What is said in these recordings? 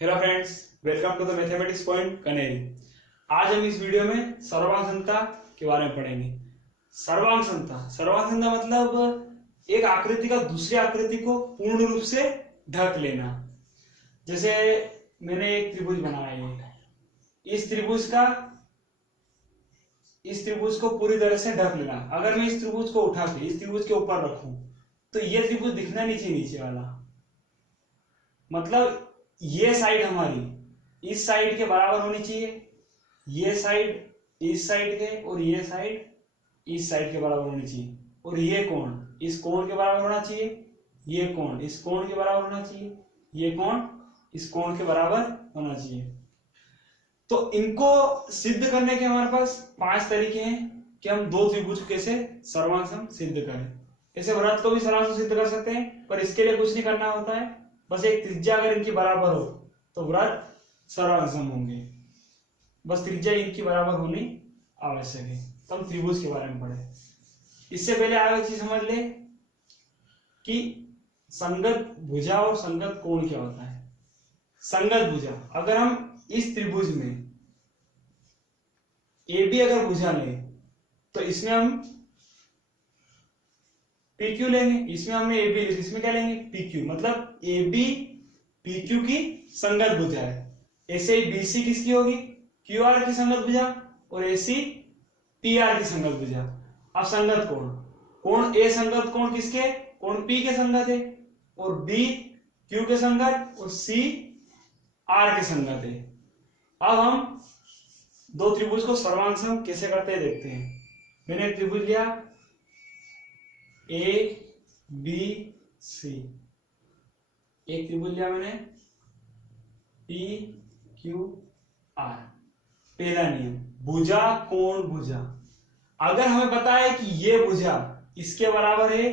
Hello friends, welcome to the mathematics point Kaneri. आज हम इस वीडियो में सर्वांग क्षमता के बारे में पढ़ेंगे। सर्वांग क्षमता मतलब एक आकृति का दूसरी आकृति को पूर्ण रूप से ढक लेना। जैसे मैंने एक त्रिभुज बनाया है, इस त्रिभुज को पूरी तरह से ढक लेना। अगर मैं इस त्रिभुज को उठा के इस त्रिभुज के ऊपर रखूं तो ये त्रिभुज दिखना नहीं चाहिए नीचे वाला। मतलब ये साइड हमारी इस साइड के बराबर होनी चाहिए, ये साइड इस साइड के और ये साइड इस साइड के बराबर होनी चाहिए। और ये कोण इस कोण के बराबर होना चाहिए, ये कोण इस कोण के बराबर होना चाहिए, ये कोण इस कोण के बराबर होना चाहिए। तो इनको सिद्ध करने के हमारे पास 5 तरीके हैं कि हम दो त्रिभुज को कैसे सर्वांग सिद्ध करें। ऐसे व्रत को भी सर्वांग सिद्ध कर सकते हैं, पर इसके लिए कुछ नहीं करना होता है। बस एक त्रिज्या अगर इनकी बराबर हो तो व्रत सर्वांग होंगे। बस त्रिज्या इनकी बराबर होनी आवश्यक है। तो हम त्रिभुज के बारे में पढ़े। इससे पहले आप एक चीज समझ ले कि संगत भुजा और संगत कोण क्या होता है। संगत भुजा, अगर हम इस त्रिभुज में ए बी अगर भुजा लें तो इसमें हम पी क्यू लेंगे। इसमें हमने ए बी, इसमें क्या लेंगे पी क्यू। मतलब ए बी पी क्यू की संगत भुजा है। ऐसे ही बीसी किसकी होगी, क्यू आर की संगत भुजा, और ऐसी पी आर की संगत भुजा। अब संगत कोण, कोण ए संगत कोण किसके, कोण पी के संगत है, और बी क्यू के संगत, और सी आर के संगत है। अब हम दो त्रिभुज को सर्वांग कैसे करते हैं देखते हैं। मैंने त्रिभुज लिया ए बी सी, एक त्रिभुज लिया मैंने पी क्यू आर। पहला नियम, भुजा कोण भुजा। अगर हमें पता है कि ये भुजा इसके बराबर है,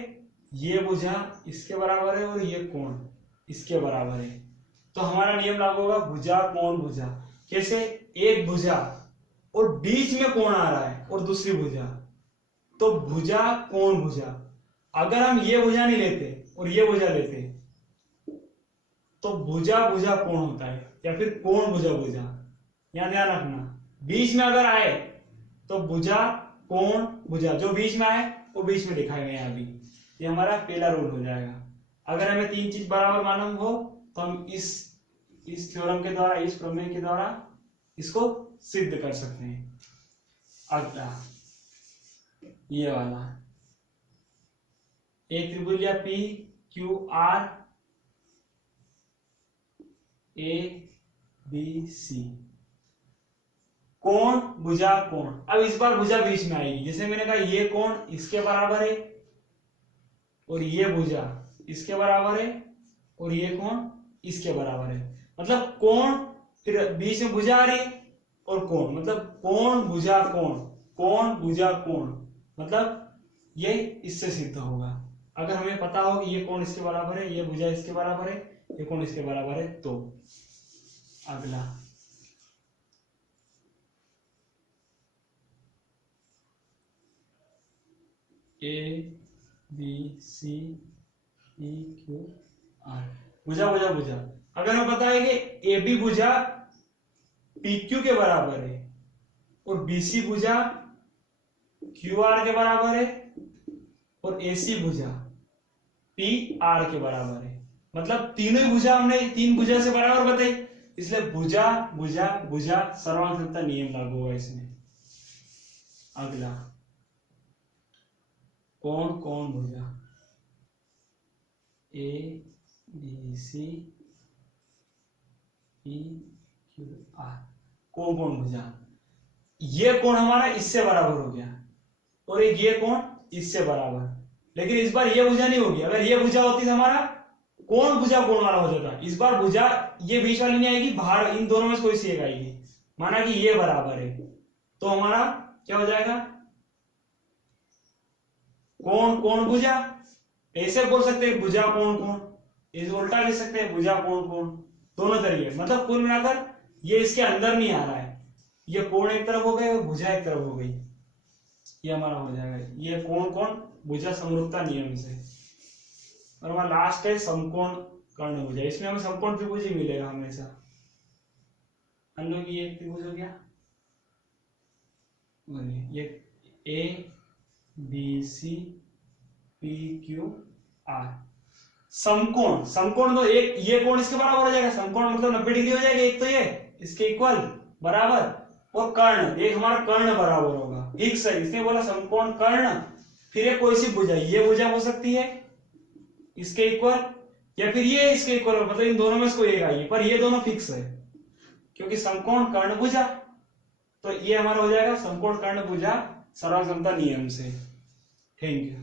ये भुजा इसके बराबर है, और ये कोण इसके बराबर है, तो हमारा नियम लागू होगा भुजा कोण भुजा। कैसे, एक भुजा और बीच में कोण आ रहा है और दूसरी भुजा, तो भुजा कोण भुजा। अगर हम ये भुजा नहीं लेते और ये भुजा लेते तो भुजा भुजा कोण होता है, या फिर कोण भुजा भुजा। यहां ध्यान रखना, बीच में अगर आए तो भुजा कोण भुजा, जो बीच में आए वो बीच में दिखाएगा यहाँ भी। ये हमारा पहला रूल हो जाएगा। अगर हमें तीन चीज बराबर मालूम हो तो हम इस थ्योरम के द्वारा, इस प्रमेय के द्वारा इसको सिद्ध कर सकते हैं। अगला ये वाला, एक त्रिभुज लिया P Q R A B C, कोण भुजा कोण। अब इस बार भुजा बीच में आएगी। जैसे मैंने कहा ये कोण इसके बराबर है और ये भुजा इसके बराबर है, और ये कोण इसके बराबर है। मतलब कोण, फिर बीच में भुजा आ रही है, और कोण, मतलब कोण भुजा कोण, कोण भुजा कोण। मतलब ये इससे सिद्ध होगा। अगर हमें पता हो कि ये कोण इसके बराबर है, ये भुजा इसके बराबर है, ये कोण इसके बराबर है, तो अगला A B C E Q R, भुजा भुजा भुजा। अगर हमें पता है कि ए बी भुजा पी क्यू के बराबर है और बी सी भुजा क्यू आर के बराबर है, और ए सी भुजा पी आर के बराबर है, मतलब तीनों ही भुजा हमने तीन भुजा से बराबर बताई, इसलिए भुजा भुजा भुजा सर्वांग नियम लागू होगा इसमें। अगला कोण कोण भुजा, A B C E Q R, कोण कोण भुजा। ये कोण हमारा इससे बराबर हो गया और एक ये कोण इससे बराबर, लेकिन इस बार ये भुजा नहीं होगी। अगर ये भुजा होती तो हमारा कोण भुजा कोण वाला हो जाता। इस बार भुजा ये बीच वाली नहीं आएगी, बाहर इन दोनों में से कोई सी एक आएगी। माना कि ये बराबर है तो हमारा क्या हो जाएगा, कोण कोण भुजा। ऐसे बोल सकते हैं भुजा कोण कोण, इसे उल्टा लिख सकते हैं भुजा कोण कोण, दोनों तरीके। मतलब कुल मिलाकर ये इसके अंदर नहीं आ रहा है, ये कोण एक तरफ हो गए और भुजा एक तरफ हो गई, ये हमारा हो जाएगा ये कोण कोण भुजा समरूपता नियम से। और हमारा लास्ट है समकोण कर्ण भुजा। इसमें हमें समकोण त्रिभुज ही मिलेगा हमेशा। मान लो कि ये एक त्रिभुज हो गया, और ये A B C P Q R. समकोण, समकोण तो एक ये कोण इसके बराबर हो जाएगा, समकोण मतलब 90 डिग्री हो जाएगा, एक तो ये इसके इक्वल बराबर, और कर्ण एक हमारा कर्ण बराबर होगा, फिक्स है। इसने बोला समकोण कर्ण, फिर ये कोई सी भुजा, ये भुजा हो सकती है इसके इक्वल, या फिर ये इसके इक्वल, मतलब इन दोनों में से कोई एक आएगी, पर ये दोनों फिक्स है क्योंकि समकोण कर्ण भुजा। तो ये हमारा हो जाएगा समकोण कर्ण भुजा सर्वसमता नियम से। Thank you.